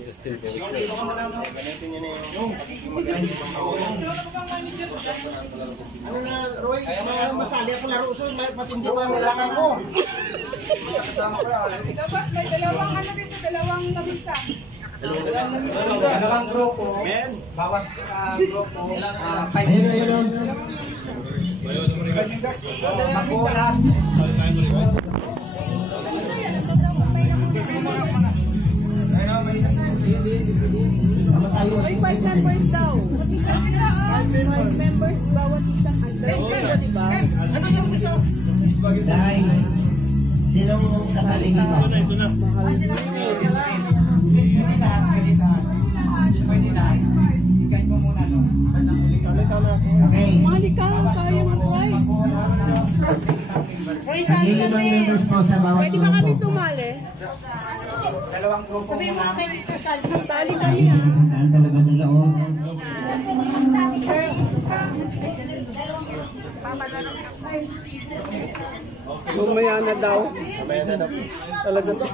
Justin Felix na. Ganito niya na yung magandang pangkawa. Ano na, Roy? Masali ako laro. So, patindi pa ang kailangan ko. Dapat may dalawang ano dito, dalawang labisa. Dalawang grupo. Bawat grupo. Ayun. Magbola. Sama tayo. May 5 members daw. 5 members bawat isang ano, diba? Ano yung gusto? Dahil sinong kasali dito? Ito na. Okay. Mali ka, kaya mo boy. Sali ng members po sa bawat Pwede ba kami grupo. sumali? Dalawang grupo muna. Sali kami ha. Ang talaga nila oh. Lumaya na daw. Talaga to.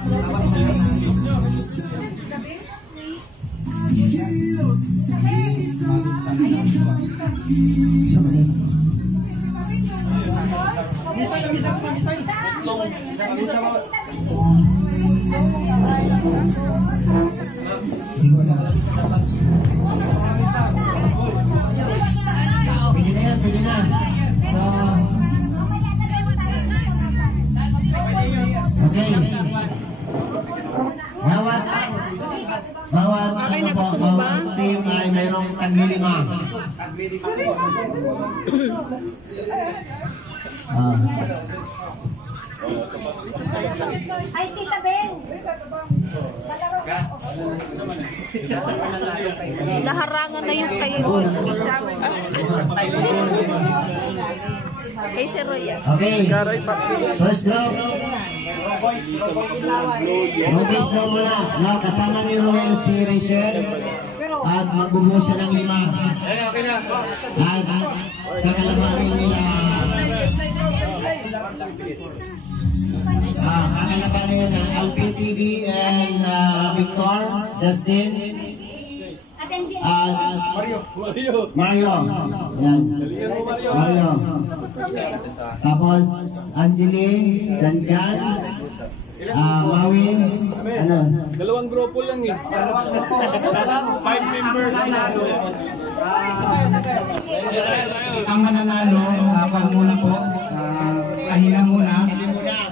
Pwede na. So, okay. Bawat Okay na, ano po, gusto mo ba? bawat team ay mayroong tagli-5. Ay, Tita Ben! Naharangan na yung kay Roy. Kay Sir Roy yan. Okay. First group. Rubis daw muna. Now, kasama ni Ruel si Rachel. At magbubuo siya ng 5. At kakalabanin nila. Kakalabanin ng LPTV and Victor, Justin. Mario. Yan. Mario. Tapos Angeli, Janjan, Mawi, ano? Dalawang grupo lang eh. 5 members. Ang mananalo, pag muna po, kahila muna.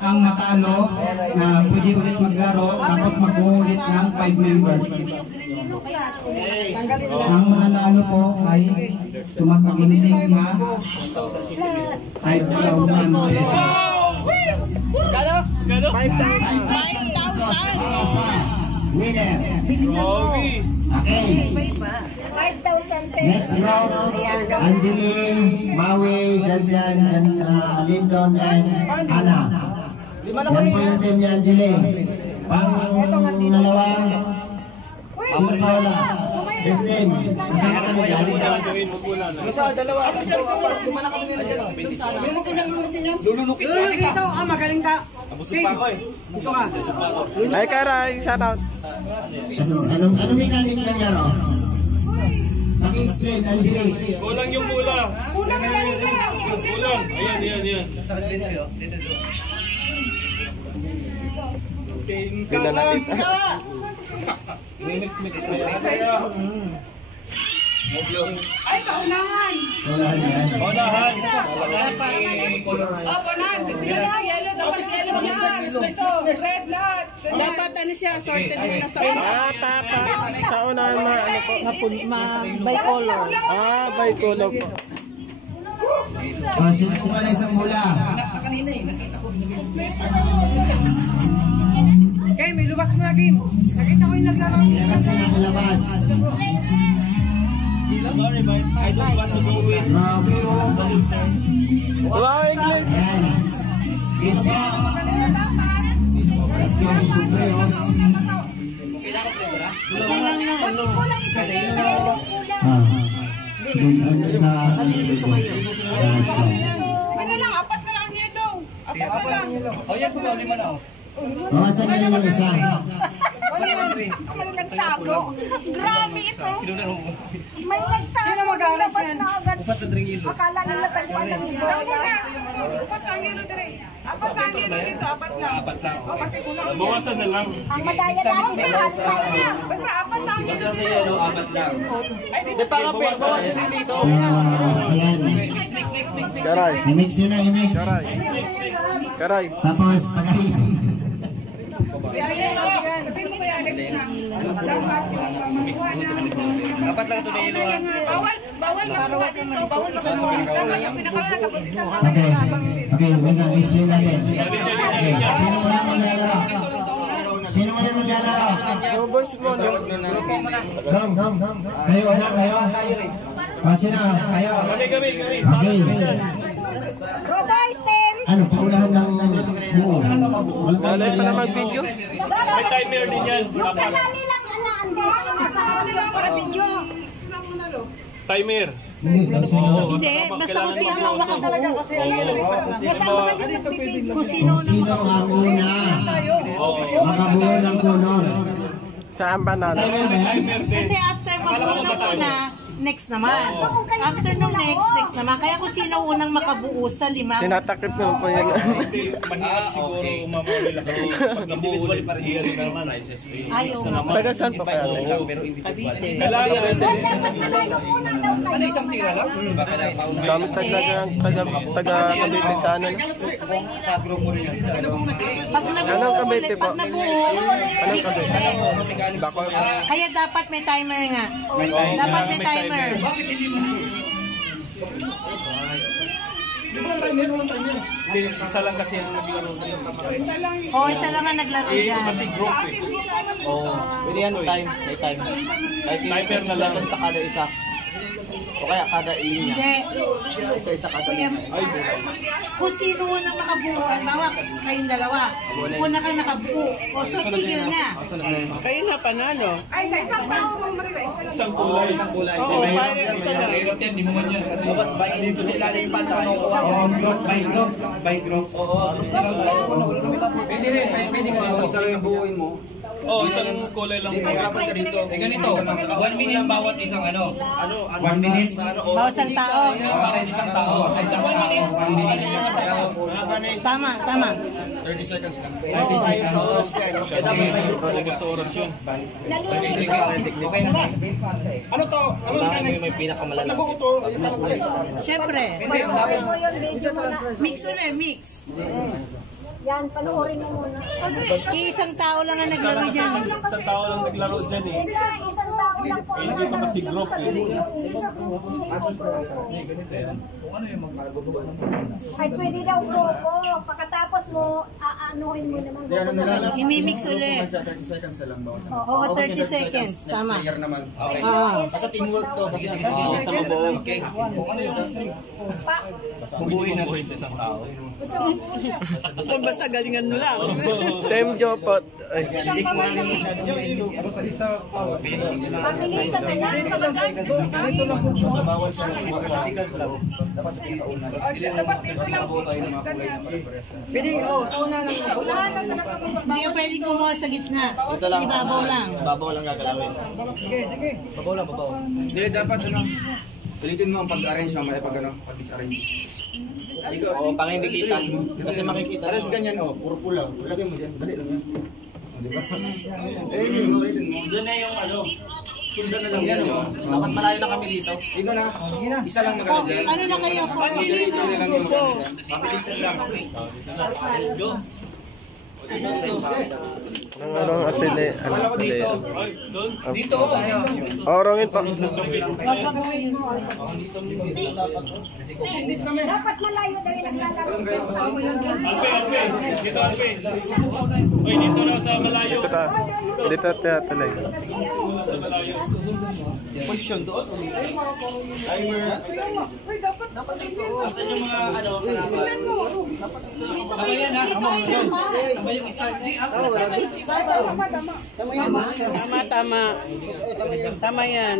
Ang matalo, pwede ulit maglaro, tapos mag-ulit ng 5 members. Ang mananalo po ay tumataginting na 5,000 pesos. Gano? 5,000. Winner. Okay. 5,000 pesos. Next round, Angeli, Maui, Janjan, and Lindon, and Hana. Yan po yung team ni Angeli. Pang-dalawa, Sino Paula, Justin, kasama ka na dyan. Lulunukin ito. Magaling ka. Ay, Karay, shout out. Anong mechanic ng laro? Paki-explain, Angeli. Kulang yung bola. Kulang. Ayan. Ganda natin. Ay, paunahan. Paunahan. Paunahan. Bigyan na yellow. Dapat yellow lahat. Ito, red lahat. Dapat ano siya, sorted na sa una. Tapos, sa unahan Bicolor. bicolor po. Sino po ka na isang mula? Okay, may lubas mo na game. Nakita ko yung naglaro. Labas na labas. Sorry, but I don't want to go with Wow, English! Ayan. Dito po. Ito yung super. Kulang isa yun. Ano sa... Ano lang, 4 na lang yellow. 4 na lang. Oh, yan po, 5 na. Bawasan nyo rin yung isa. May nagtago. Grabe ito. May nagtago. Sino magalit yan? Akala nila tagpan ng isa. Apat lang yun dire. Apat lang yun dito. Apat lang. O kasi kuno. Bawasan na lang. Ang madaya natin sa hantay. Basta apat lang yun dito. Ay, dito. Bawasan din dito. Ayan. Karay. I-mix yun na, i-mix. Karay. Tapos, tagay. Sabihin mo kaya Alex na. Dapat yung pamakuha na. Dapat lang ito na ilo. Bawal makuha dito. Bawal makuha. Dapat yung pinakalan tapos isang Okay. Okay, wait lang. Explain natin. Okay. Sino muna maglalaro? Sino muna maglalaro? Yung boys mo, no? Gam. Kayo na, kayo. O, sino? Kayo. Kami. Okay. Roda, Stem. Ano, paunahan ng buo. Alay pa na mag-video. May timer din yan. Yung kasali lang, Andi. Kasali lang para video. Timer. Hindi, sino? Hindi, basta kung sino ang makabuo. Kung sino Kung sino ang una makabuo ng kunor. Saan ba natin? Kasi after mabuo ng una, next naman. After nung next naman. Kaya kung sino unang makabuo sa 5. Tinatakip mo po yan. Mahirap siguro umamaw nila kasi pag nabuo ulit iyan naman. Ayaw nga. Taga saan pa kaya? Kailangan. Ano isang tira lang? Dami taga Cavite sa ano. Anong Cavite po? Pag nabuo, mix ulit. Bako. Kaya dapat may timer nga. Dapat may timer. Isa lang kasi ang naglaro. Isa lang ang naglaro dyan. Kasi group eh. Pwede yan, time. May time. Timer na lang. Sa kada isa. O kaya kada linya. Hindi. Isa kada Kuya, linya. kung sino unang makabuo, bawa kayong dalawa. Una ka nakabuo. O so, tigil na. Kayo na panalo. Ay, sa isang tao mong marila. Isang kulay. Oo, parang isa lang. Mahirap yan, di mo man yan. Kasi dito sila yung pantanong ko. By group. Pwede ka. Isa lang yung buuin mo. Oo, isang kulay lang. Dapat ka dito. Ganito, 1 minute bawat isang ano. 1 minute. Bawas ang tao. Para sa isang tao. Sa isang 1 minute. Tama. 30 seconds lang. Sa oras yun. Ano to? Ano ka next? May pinakamalala. Nabuo to. Siyempre. Panoorin mo yung video muna. Mix ulit, mix. Yan, panoorin mo muna. Isang tao lang ang naglaro dyan. Isang tao lang naglaro dyan eh. Hindi siya isang tao lang po. Hindi pa kasi group eh. Hindi siya grupo. Ay, pwede daw grupo. Pagkatapos mo, aanuhin mo naman grupo. Imimix ulit. 30 seconds na lang bawat. Oo, 30 seconds. Tama. Player naman. Okay. Ah. Basta teamwork to. Kasi hindi siya sa mabuo. Okay. Bubuhin natin sa isang tao. Basta galingan mo lang. Team Jopot. Ay, Pabilisan mo lang. Bawal siya ng seconds lang. Dapat sa pinakauna. Dapat dito lang. Pwede, sa una lang. Hindi ka pwede kumuha sa gitna. Ibabaw lang. Babaw lang gagalawin. Sige. Babaw lang, babaw. Hindi, dapat ano. Pilitin mo ang pag-arrange mamaya pag ano, pag-disarrange. Oo, panginikitan. Kasi makikita. Pares ganyan, oh, puro pula. Lagyan mo dyan, dali lang yan. Di ba? Doon na yung ano, sundan na lang yan. Dapat malayo na kami dito. Dito na, isa lang nakalagyan. Ano na kayo? Pasilin yung grupo. Mabilisan lang. Let's go. ang arong atili. Dito. Dito. Orongin pa. Dapat malayo daw yung naglalaro. Alpe. Dito Alpe. Uy, dito na sa malayo. Dito ta. Dito ta talay. Sa malayo. Position doon. Asan yung mga ano? Sabay yan ha. Sabay yung start. Tama yan.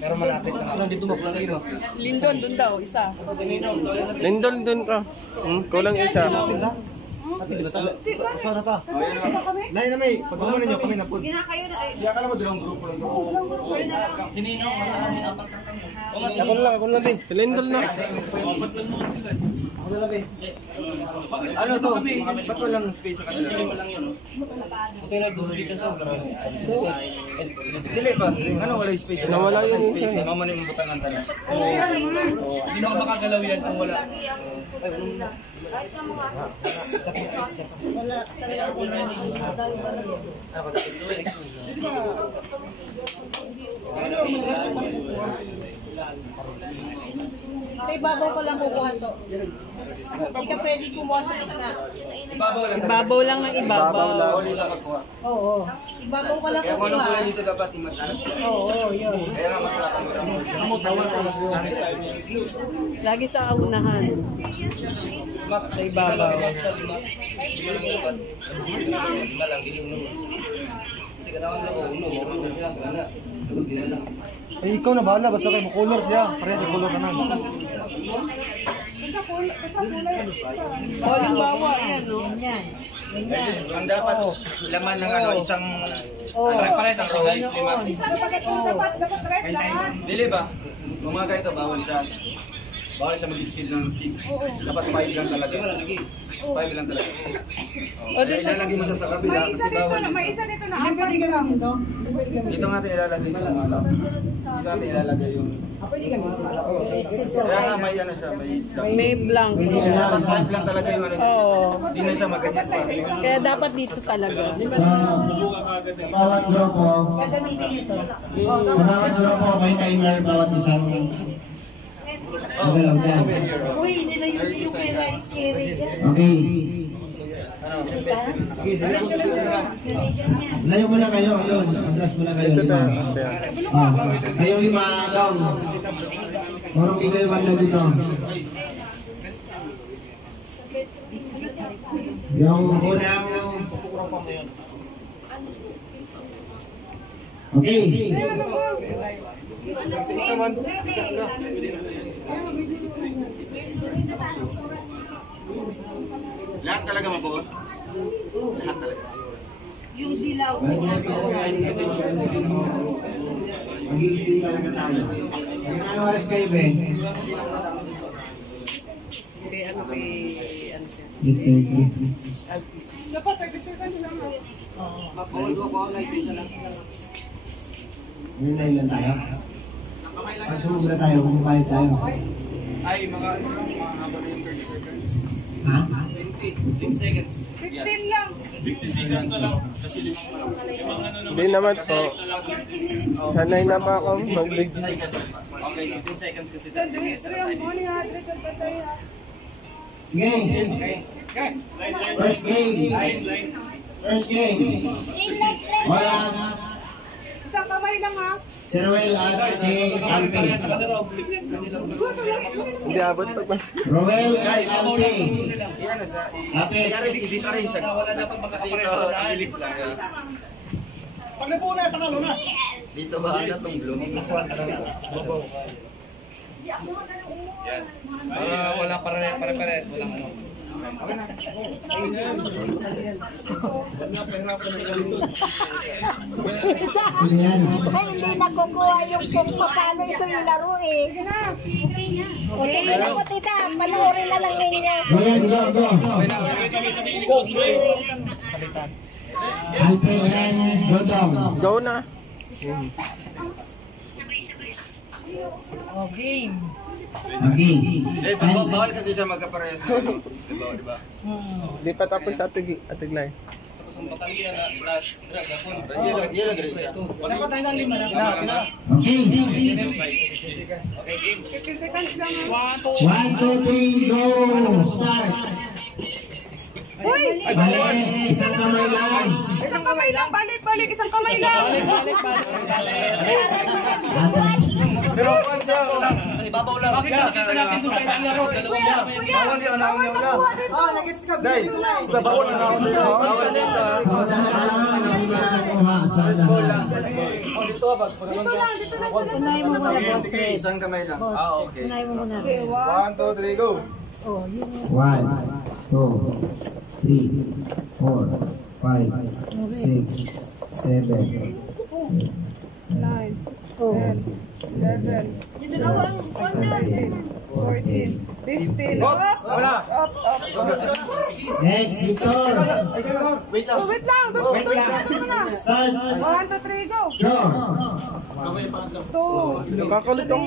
Pero malapit na. Dito mo lang dito. Lindon, doon daw, isa. Lindol din ka. Kulang isa. Sana pa. Nay na may, pagkuha ninyo kami na po. Kaya ka naman dalawang grupo lang. Sinino, masarami apat. Ako lang din. Lindol na. Ano to? Ba't walang space sa kanila? Sige lang yun. Okay na gusto dito sa dili pa. Ano wala space? Nawala yun space. isa. Mama na yung butangan tayo. Hindi mo makagalaw yan kung wala. Sa ibabaw ko lang kukuha to. Hindi ka pwede kumuha sa gitna. Ibabaw lang. Ibabaw lang ng ibabaw. Bawal lang kakuha. Oo. Ibabaw ko lang Kaya kung anong kukuha. kulay dito dapat imatch. Oo, yun. Kaya nga mas nakakamaram. Ano tawag ko mas gusto. Lagi sa unahan. Sa ibabaw. Eh, ikaw na bahala, basta kayo color siya. Pareha sa color naman. O, limbawa, yan, no? Ganyan. Ang dapat laman ng ano, isang Pare-pares ang kulay. Dili ba? Kung mga ganito, bawal siya. Bawal siya mag-exceed ng 6. Dapat 5 lang talaga. 5 lang talaga. Kaya ilalagay mo siya sa kabila kasi bawal dito. Hindi pwede gawin to. Dito natin ilalagay yung ano. Dito natin ilalagay yung... Kaya nga may ano siya, May blank. dapat 5 lang talaga yung ano. Oo. Hindi na siya maganyan pa. Kaya dapat dito talaga. Sa bawat grupo, Gagamitin nito. sa bawat grupo may timer bawat isang. Ano lang yan. Uy, nilayo yung kay Rice Carey. Okay. Layo mo na kayo, yun. Atras mo na kayo, lima. Kayong lima, dong. Sorong ikaw yung wala dito. Yung unang... Okay. Lahat talaga mabuot. Lahat talaga. Yung dilaw. Mag-iisip talaga tayo. Ano oras kayo, Ben? Kay ano kay... ano siya. 8:30. Dapat 30 seconds lang. Ngayon na ilan tayo? Magsunod na tayo, kumapayad tayo. Ay, mga haba na yung 30 seconds. Ha? 15 seconds. 15 lang. 50 seconds na lang. Kasi Hindi naman po. Sanay na pa ako mag-video. Okay, 15 seconds kasi. Sige. First game. First game. Walang Isang kamay lang ha. si Ruel at si Alvin. Hindi abot pa ba? Ruel at Alvin. Yan na siya. Alvin. I-disarrange siya. Kasi ito, i-release lang. Pag napuno na, panalo na. Dito ba ano itong bloom? Wala pare-pares, walang ano. Ano yan? Ay, hindi nakukuha yung kung paano ito ilaro eh. O sige na po tita, panoorin na lang ninyo. Go yan, go, go. Alvin and Dodong. Go na. Oh, game. Okay. Eh, bawal kasi siya magkaparehas. Diba? Hindi pa tapos atig na eh. Ang batalya na last drag yapon. Yan lang rin siya. Dapat tayo ng 5 na. Okay. 15 seconds lang. 1, 2, 3, go! Start! Balik, isang kamay lang. Isang kamay lang. Balik, isang kamay lang. Balik. Atan. Pero kung siya, babaw lang. Bakit nakita natin kung saan ang laro? Dalawang bola. Bawal di ana unya ulam. Nagits ka. Dai. Bawal na ako dito. Bawal dito. So, dahil lang ang hindi na nakuha. So, dahil. Oh, dito ba? Pagkaroon ka. Unahin mo muna, boss Ray. Isang kamay lang. Okay. Unahin mo muna. 1, 2, 3, go. 1, 2, 3, 4, 5, 6, 7, 9, 10, 11, 14, 15. Wala. Next, Victor. Wait lang. Wait lang. Start. 1, 2, 3, go. Go. 2, Nakakulit ako.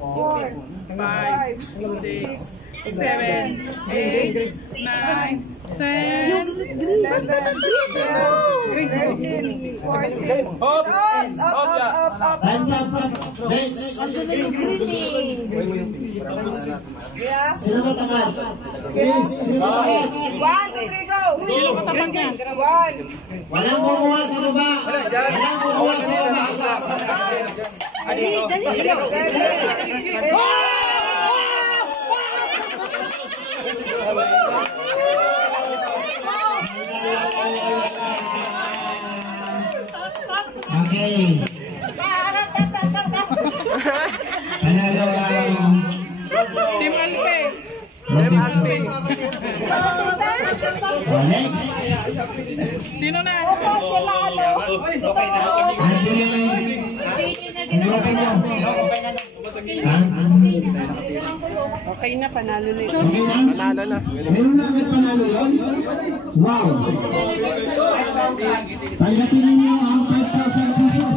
4, 5, 6, 7, 8, 9, 10, 11, 13, 14. Up. Up. Hands up. Next. Sino ba tamad? Chris, sino ba tamad? 1, 2, 3, go. Walang kumuha sa baba. Walang kumuha sa baba. Okay. Panalo ang Team Alpe. Team Alpe. next. Sino na? Angeline. Ano pa niyo? Ha? Okay na, panalo na ito. Okay na? Panalo na. Meron na agad panalo yun? Wow! Tanggapin ninyo ang 5,000 pesos.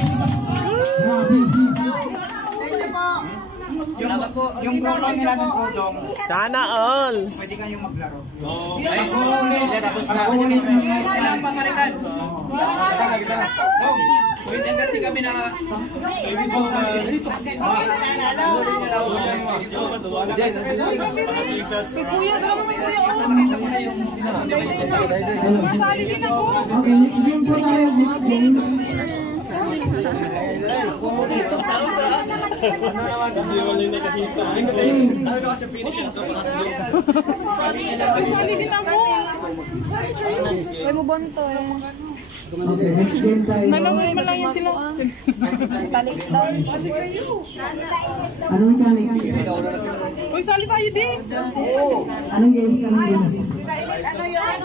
Grabe! Yung promo nila ng Kodong, Sana all. pwede kayong maglaro. Kailangan pamalitan. Wait, hanggang di kami na... Si Kuya, dala mo may Kuya. Masali din ako. Okay, next game po tayo. Next game. Masali din ako. Huwag mo bonto eh. Okay, next game tayo. Manawin mo lang yan sila. Balik daw. Anong mechanics? Uy, sali tayo din. Anong games? Anong games? Ano yun?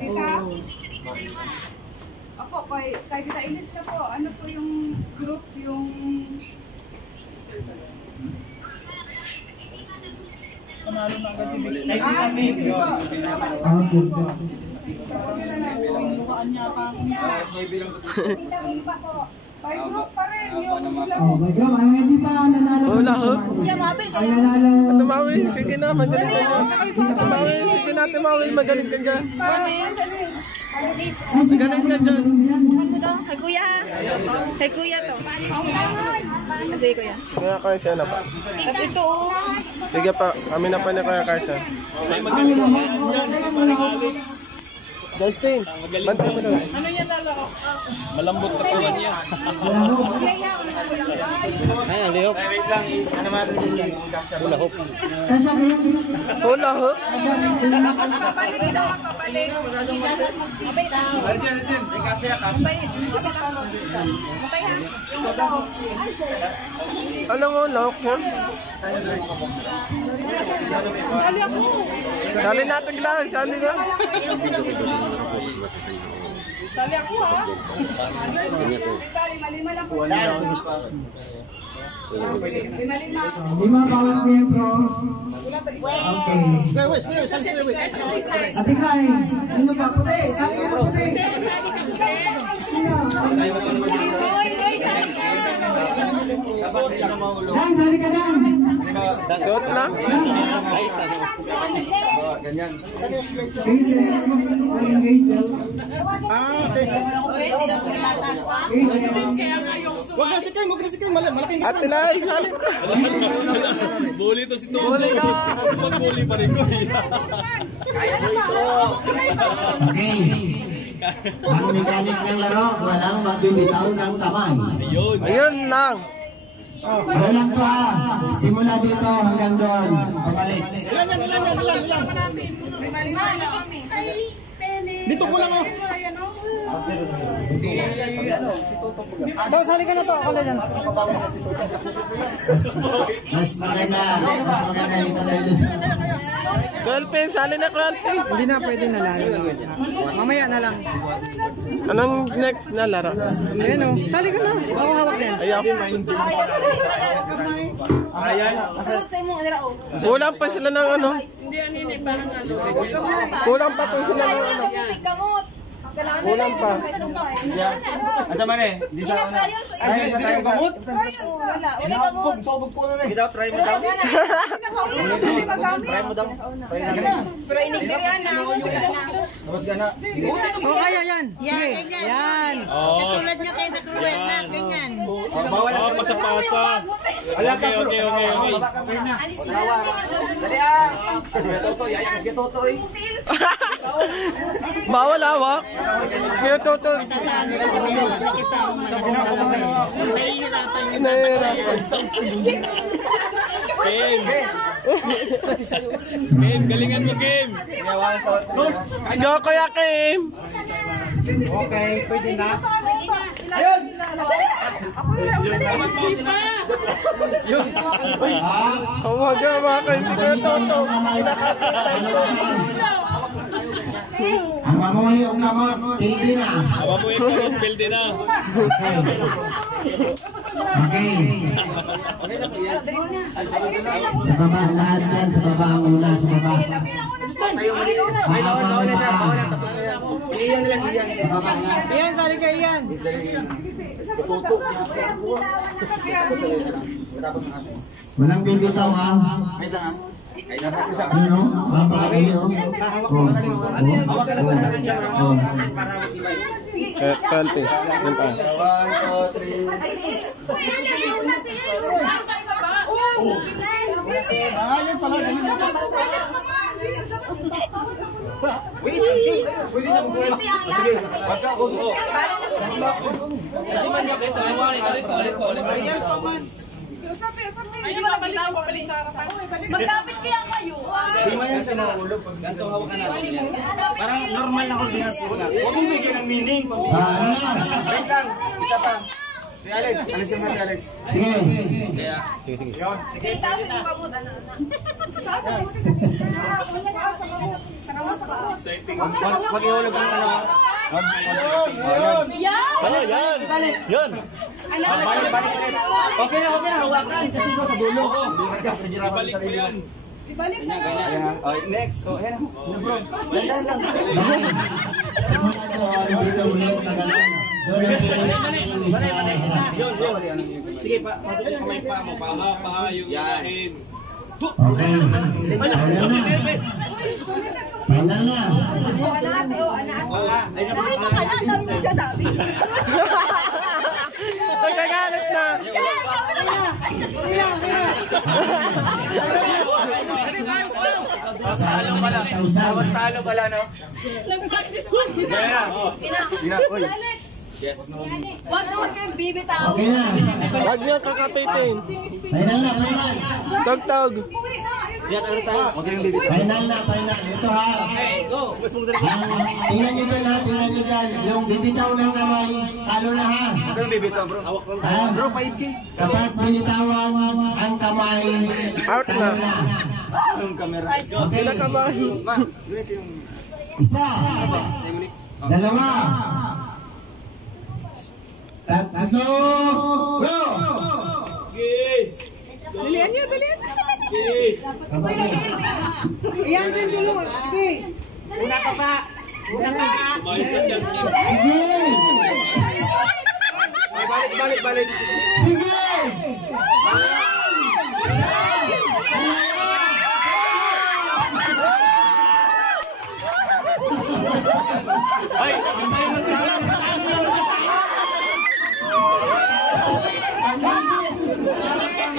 Tita? Ako, kay Tita Ilis na po. Ano po yung group, yung... Panalo na agad yung bigay. Sige po. Ah, good. By group pa rin yung... Oh my God, ang hindi pa nanalo. Hula hoop. Ay, nanalo. Tumawi, sige na, magaling ka dyan. Tumawi, sige na, tumawi, magaling ka dyan. Ay, sige, Galing ka dyan. Bukan mo daw. Kay Kuya ha. Kay Kuya to. Kasi Kuya. Kaya Karsa na pa. Tapos ito oh. Sige pa, kami na pa niya Kaya Karsa. Justin, bantay mo doon. Ano yan lalo? Malambot ka po niya. Ayan, lihok. Wait lang. Ano natin din yan? Hula hoop. Kasya kayo. Hula hoop. Papalik isa lang, papalik. Matay ha. Anong hula hoop yun? Sali ako. Sali natin lang, sali na. Sali ako ha. Lima lang po. Lima. Lima bawat miyembro. Okay. Ate Kai, sino pa? Puti, sali ka na puti. Sino? Dan, sali ka dan. Suot lang. Ganyan. Hazel. Aling Hazel. Huwag na sikay, malaking Ate Lai, sali. Bully to si Toto. Pag-bully pa rin ko. Okay. Ang mekanik ng laro, walang magbibitaw ng kamay. Ayun. Ayun lang. Walang to ha. Simula dito hanggang doon. Pabalik. Dito ko lang oh. Boss, hali ka na to. Ako na dyan. Mas maganda dito tayo dun sa... Golpin, sali na golpin. Hindi na, pwede na lalo. Mamaya na lang. Anong next na laro? Ayan o. Sali ka na. Ako hawak din. Ayaw. Ayan. Kulang pa sila ng ano? Kulang pa po sila ng ano? Kulang pa. Asa man eh? Di sa una. Ay, sa tayo gamot? Wala gamot. Without try mo daw. Try mo daw. Pero inigdirian na ako sila na. Tapos ka na. Oh, kaya yan. Sige. Yan. Katulad niya kay Nakruel na. Ganyan. Bawal Oh, pasa-pasa. Okay. Dali ah. Toto, yaya kasi toto eh. Bawal hawak. Kaya tutol. Kim, galingan mo, Kim. Go kuya Kim. Okay, pwede na. Huwag mga kayo si Kuya Toto. Ang mamuhi ang kamot, hindi na. Abamuhin ko yung build na. Okay. Sa baba, lahat yan. Sa baba ang una, sa baba. Mahaba na ba? Sa baba lahat. Iyan, sali ka Iyan. Walang bibitaw ha. Ano? Mapakali oh. Kante. Yan pa. 1, 2, 3. Ayun pala. Magkapit kaya kayo. Di man yan sa nahulog. Pag ganito hawakan natin yan. Parang normal na kuldinas ko na. Huwag mong bigyan ng meaning. Ano na? Wait lang. Isa pa. Si Alex. Alisin mo si Alex. Sige. Sige. Tapos yung kamot. Exciting. Pag ihulog ang ano. Yan. Balik ulit. Okay na. Hawakan. Kasi ko sa dulo. Balik mo yan. Ganyan. Next. Ayan. Bro. Dandan lang. Simula doon, dito ulit na gano'n. Doon ang finish sa harap. Sige pa. Pasok yung kamay pa mo. Paha yung inahin. Okay. Final na. Nakita ka na, dami mo siya sabi. Magagalit na. Tapos talo pala, no? Nag-practice. Yan. Uy. Yes. Wag kayong bibitaw. Okay na. Huwag niyo kakapitin. Final na, final. Tog-tog. Yan, ano tayo? Huwag kayong bibig. Final na, final. Ito ha. Tingnan nyo dyan ha, tingnan nyo dyan. Yung bibitaw ng kamay, talo na ha. Huwag kayong bibig to, bro. Hawak lang tayo. Ha? Bro, 5K. Kapag binitawan ang kamay, Out na. talo na. Yung camera. Okay. Nakabahan. Ma, ganito yung... Isa. Dalawa. Tatlo. Go! Dalian niyo, dalian. Okay. Iyan din dulo. Sige. Una ka pa. Umayos sa chat niya. Sige! Balik. Sige! Ay, antay mo sa alam.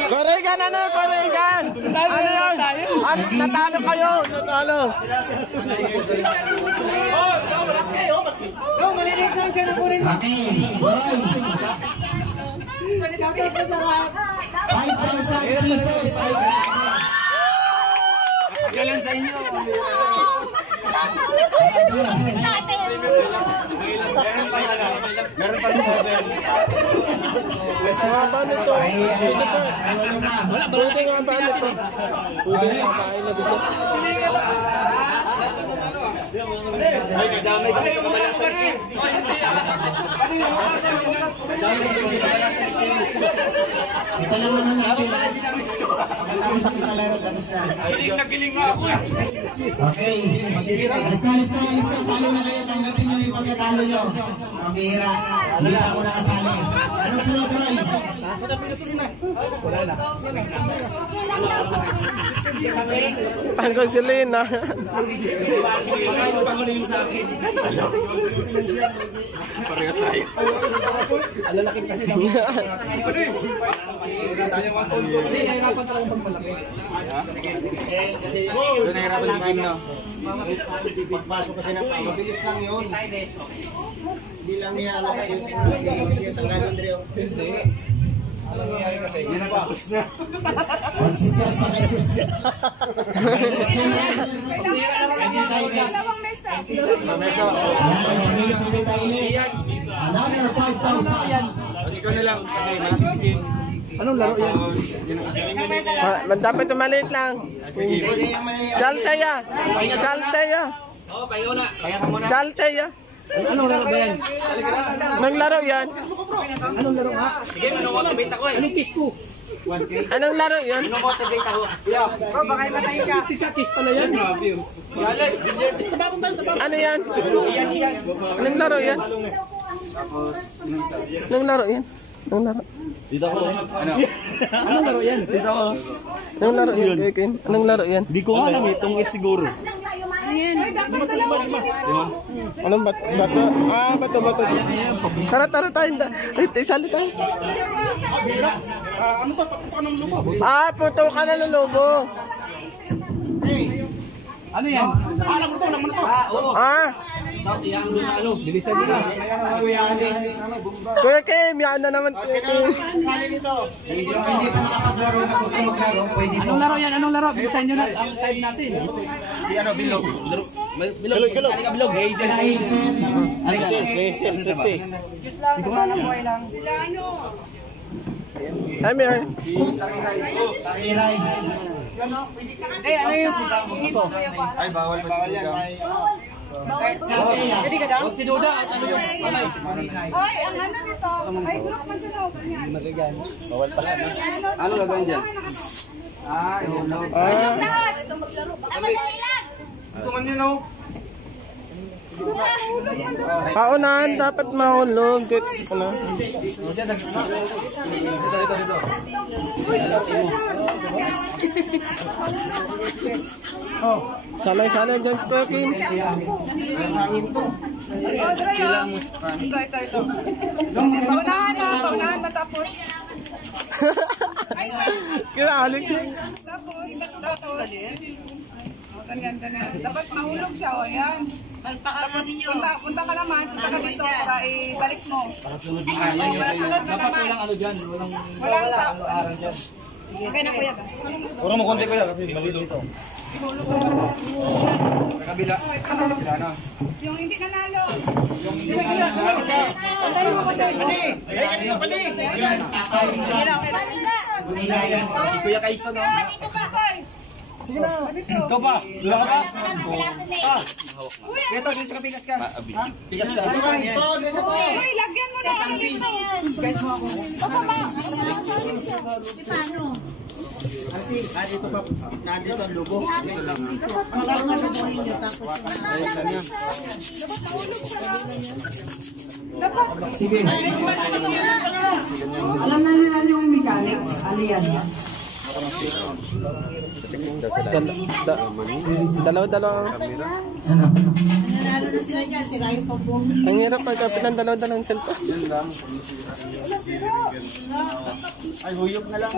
Koregan ano, Koregan. Ano yun? Natalo kayo, natalo. Oh, malinis lang siya na po rin. Okay. Boy! 5,000 pesos. Ay, grabe. Galan sa inyo. Meron pa rin 7. Haba nito. Ay, wala na. Buti nga ba nito? Buti nga ba ay nabigyan. Ay, nadamay ka sa kabala sa ikin. Nadamay ka sa kabala sa ikin. Ito lang naman natin. Pagkatapos sa kalaro, tapos na. Nagiling nga ako. Okay. Alis na. Talo na kayo. Tanggapin nyo yung pagkatalo nyo. Pambihira. Hindi pa ako nakasali. Anong sunod, Roy? Panggasolina. Pangulo yung sa akin. Parehas tayo. Alalaking kasi daw. Sayang ang konso. Hindi, nahirapan talaga pagmalaki. Doon nahirapan yung game, no? Pagpasok kasi ng mabilis lang yun. Hindi lang niya alam kayo. Hindi sa ganun, Drio. Hindi. Ano nangyayari kasi? Yan na tapos na. Magsisiyas pa kayo. Another 5,000. Ikaw na lang, kasi malaki si Kim. Anong laro yan? Dapat tumaliit lang. Salteya. Oo, payo na. Kaya ka muna. Salteya. Anong laro ba yan? Anong laro yan? Anong laro nga? Sige, motivate ako eh. Anong pisko? Anong laro yan? Motivate ako. Yeah. Tika-kiss pala yan. Ano yan? Anong laro yan? Tapos, yun isa. Anong laro yan? Anong laro? Dito ako. Ano? Anong laro yan? Dito ako. Anong laro yan? Kim? Anong laro yan? Di ko alam eh, tungit siguro. Anong bato? Bato. Tara tayo. Isali tayo. Ano to? Papukan ng lubo. Puto ka na ng lobo. Ano yan? Alam mo to. Tapos iyang doon sa ano. Bilisan nyo na. Kuya Kim, yan na naman. Sali dito. Yung hindi pa nakapaglaro na gusto maglaro, pwede mo. Anong laro yan? Anong laro? Bilisan nyo na ang side natin. Si ano, Bilog. Bilog. Sali ka Bilog. Hazel. Ano ka? Hazel. Success. Hi, Mayor. Ay, bawal pa si Bilog. Pwede ka daw? Si Duda at ano yung kamay? Ay, ang ano nito? Ay, block man siya na. Bawal pa. Ano lagay dyan? Lahat. Ito man yun, oh. Paunahan, dapat mahulog. Ano? Sanay dyan si Kuya Kim. Ito. Paunahan matapos. Kaya Alex. Tapos. Ganyan. Dapat mahulog siya, o yan. Tapos punta ka naman, punta ka dito para ibalik mo. Dapat walang ano dyan. Walang tao. Aran dyan. Puro mo konti kuya kasi mali dito. Sa kabila. Sila na. Yung hindi nanalo. Si Kuya Kaiso, no? Sige na. Ikaw pa. Wala ka pa? Ito, dito ka pikas ka. Pikas ka. Uy, lagyan mo na ang dito. Dito pa. Nandito ang lubo. Sige. Alam na nila yung mechanics. Ano yan? Dalaw-dalaw. Nanalo na sila dyan. Sira yung pag-boom. Ang hirap pagkapit ng dalaw-dalawang cellphone. Ay, huyok na lang.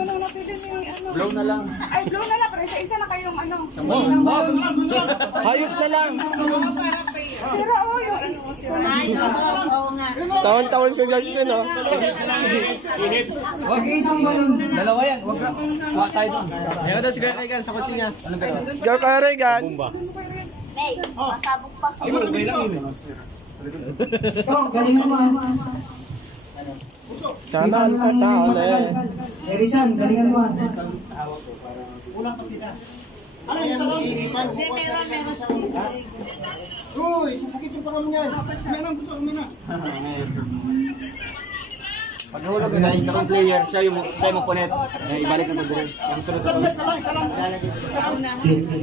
Blow na lang. Ay, blow na lang. Pero isa-isa na kayong ano. Hayop na lang. Sira o yung ano. Sira. Ay, oo nga. Taon-taon si Justin, oh. Wag isang balon. Dalawa yan, wag ka. Kuha tayo doon. Ayaw daw si Regan sa kotse niya. Anong gano'n? Go ka, Regan. Hey, masabog pa. Okay lang yun. Galingan mo. Sana all ka sa ulit. Erisan, galingan mo. Paghulog na yung takong player, siya yung punet. Ibalik na ito din. Ang sunod sa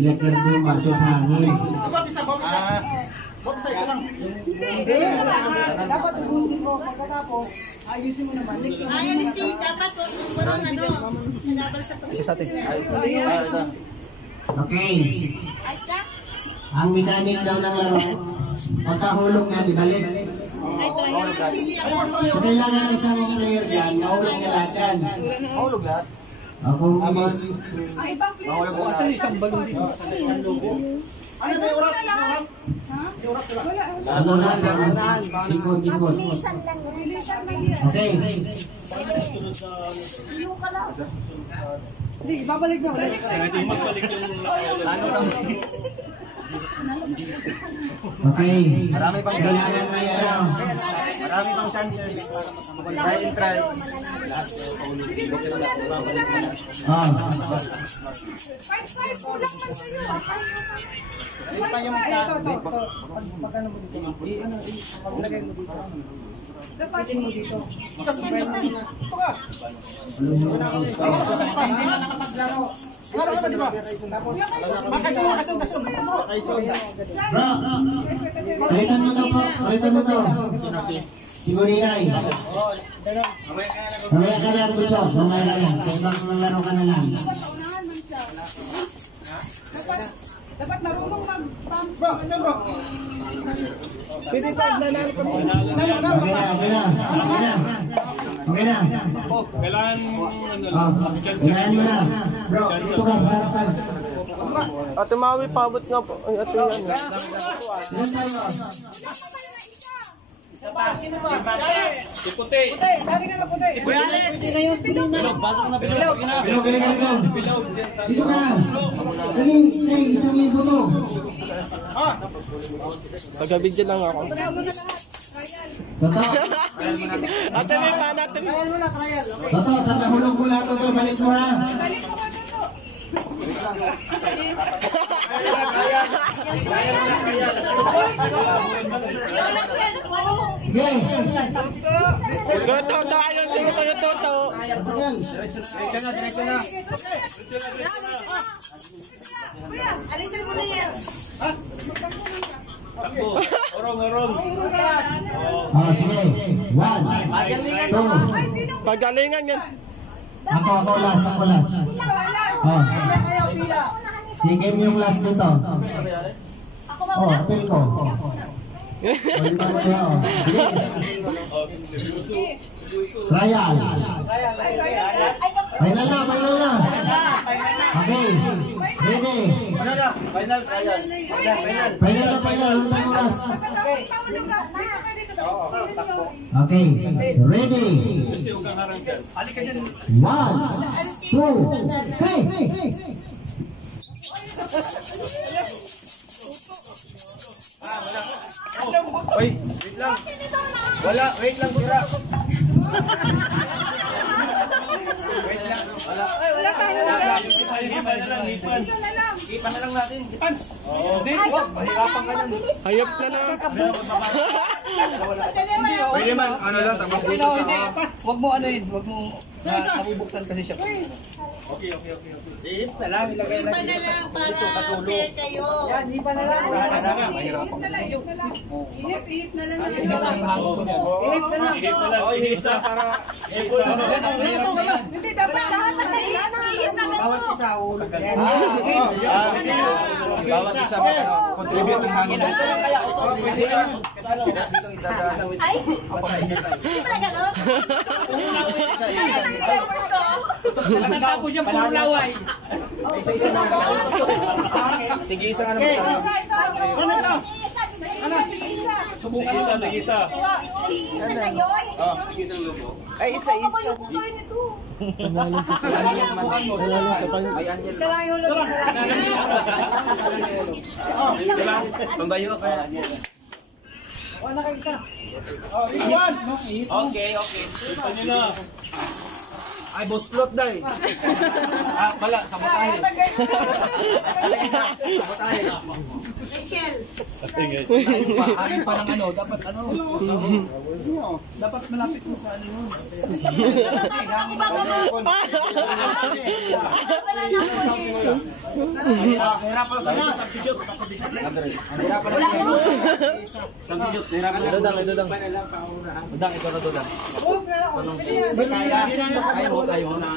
Lekler mo yung baso sa hangin. Dapat ubusin mo pagkatapos, ayusin mo naman. Ayun, Steve, dapat walang ano, nagabal sa pagkakas. isa sa atin. Ito. Okay. Ayos na? Ang mechanic daw ng laro, pagkahulog na, dibalik. Ay, try mo yung sili ako. So kailangan isang player dyan, mahulog niya lahat yan. Mahulog lahat. Ako bilis. Ay, ibang player. Mahulog ko. Asan yung isang balon dito? Ano na, ikot. Bilisan lang yun. Okay. Yung ka lang. Hindi, ibabalik na. Hindi magbalik yung Ano lang? Okay. Marami pang Kailangan may ano. Marami pang chances. Try and try. Oh. Five, kulang man sa'yo. Ito. Pagkano mo dito? Ilagay mo dito. Dapatin mo dito. Justin. Ito ka. Laro ka ba, di ba? Makasyon. Bro, palitan mo to po. Si Burinay. Mamaya ka lang, Bunso. Mamaya ka lang. Sa ibang laro ka na lang. Dapat marunong mag-pump. Pwede pa nanalo ka mo. Okay na. kailangan ano Oh, lang. unahan mo na. Bro, ito ka sa harapan. Ate Maui, paabot nga po. Ay, ate yan. Ilan tayo? Si Puti. Sali ka na puti. Bilog, bili ka rito. Dito ka. Dali, may 1,000 to. Pag-video lang ako. Totoo. Ate, may pa natin. Totoo, pag nahulog mo lahat ito, balik mo na. Balik mo ka dito. Sige. Toto, ayun, sino kayo, Toto? Tagal. Diretso na. Alisin mo na yan. Orong. Oh, sige. 1, 2. Pagalingan yan. Ako last. Oh. Sige yung last dito. Ako Oh, mauna. apel ko. Oh, lima mo kayo. Trial. Final na. Okay. Ready. Ano na? Final. Final. Ulit ang oras. Okay. Ready. 1, 2, 3. Wait lang. Wait lang sira. Ipan na lang natin. Hayop na na. Pwede man, ano lang, tapos dito sa... Huwag mo ano yun, huwag mo nabubuksan kasi siya. Iit na lang, ilagay Iba na lang para fair kayo. Hindi pa na lang. Ihip na lang. Isa para Hindi, dapat lahat sa kanya. Ihip na ganito. Bawat isa contribute ng hangin. Ay, hindi pala gano'n. Tapos yung puro laway. Isa-isa na. Tig-isa nga naman. Subukan mo. Isa. Isa na yun. Ay, isa-isa. Subukan mo. May angel. Isa lang yung ulo. Diba? Pambayo kaya. Wala kayo isa. Okay. Ito nyo na. Ay, boss float dahil. Wala, sabotahe. Sabotahe. Akin pa ng ano, dapat ano. Dapat malapit mo sa ano yun. Hirapan sa iyo sa video. Hirapan sa iyo. Sa video, hirapan. Dodang. Dodang, ikaw na dodang. Ayaw na.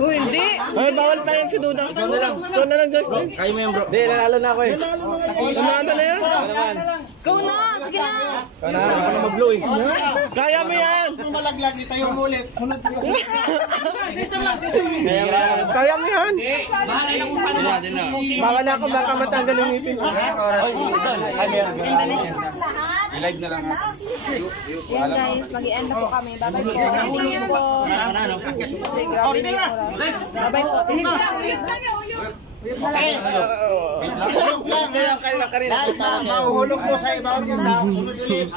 Uy, hindi. Ay, bawal pa yan si Dudang. Ikaw na lang, Justin. Kayo mo yan, bro. Hindi, nanalo na ako eh. Tumanda na yan. Go na, sige na. Ano mag-blow eh. Kaya mo yan. Malaglag, itayo mo ulit. Kaya mo yan. Bahala na kung paano. Bawal na ako, baka matanggal yung ngipin. Ay, meron. I-live na lang. Yan guys, mag-i-end na po kami. Bye-bye po. Thank you po. Grabe na yung oras. Bye-bye po. Mahuhulog mo sa iba sa sunod ulit.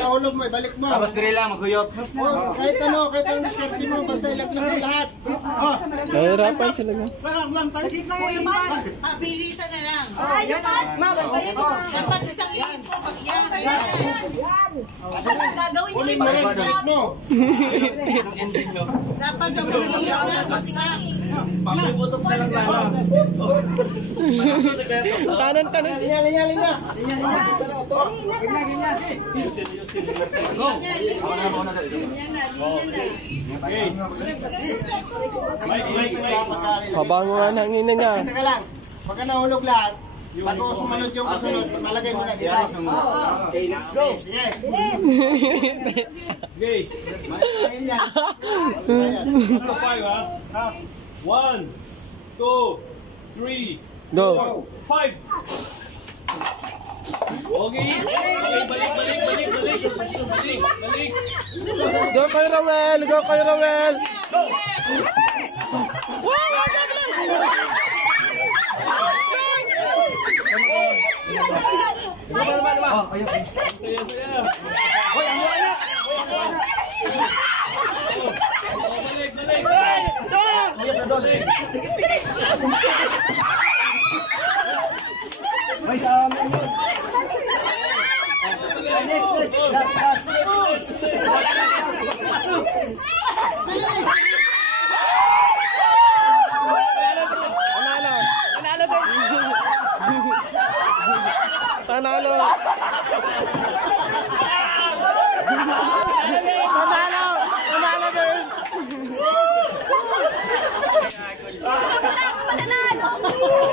Mahulog mo, ibalik mo. Tapos dire lang, maghuyop. Kahit anong diskarte mo, basta ilaglag mo lahat. Nahirapan sila nga. Pabilisan na lang. Dapat isang iin po pag yan. gagawin Uling mo rin, balik mo. Dapat isang iin na pasak. Pakibutok na lang tayo. Tanan. Linya. Kabango nga ng ina niya. Teka lang, pagka nahulog lahat, bago sumunod yung kasunod, malagay mo na dito. Okay, let's go. Sige. Okay. Ayan. 5 ha? 1, 2, 3, Go. 5. Okay. Balik. Go kay Romel. Panalo.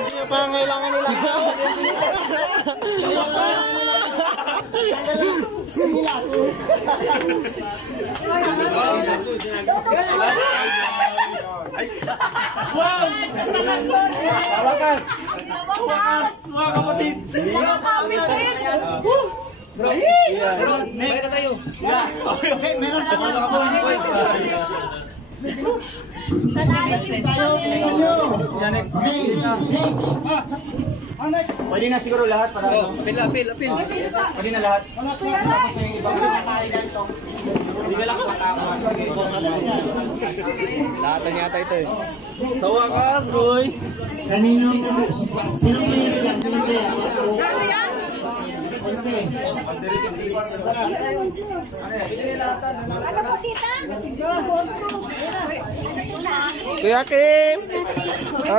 Hindi pa ang kailangan nila. Wakas, mga kapatid. Meron tayo. Meron pa Next. Pwede na siguro lahat para ano? Apil. Pwede na lahat. Tapos na yung ibang hindi ka lang Lahat yata ito eh. sa wakas, boy. Kanino? Sino player yan? Ano po, tita? Kuya Kim.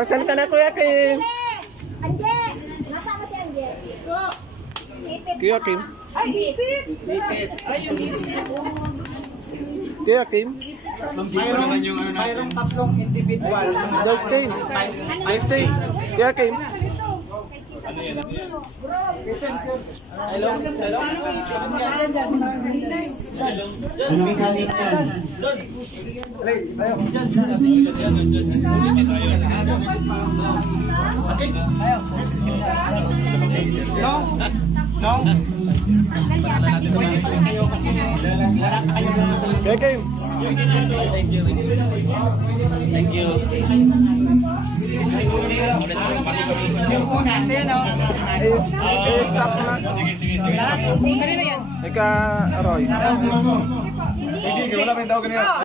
Saan ka na, Kuya Kim? Anje! Nasaan na si Anje? Kuya Kim. Ay, hipit! Kuya Kim. mayroong tatlong individual. Justin. Kuya Kim. Ano mekanik yan? No? Okay. Thank you. Stop na. Sige. Ika, Roy. Sige, wala pa yung tawag kanina.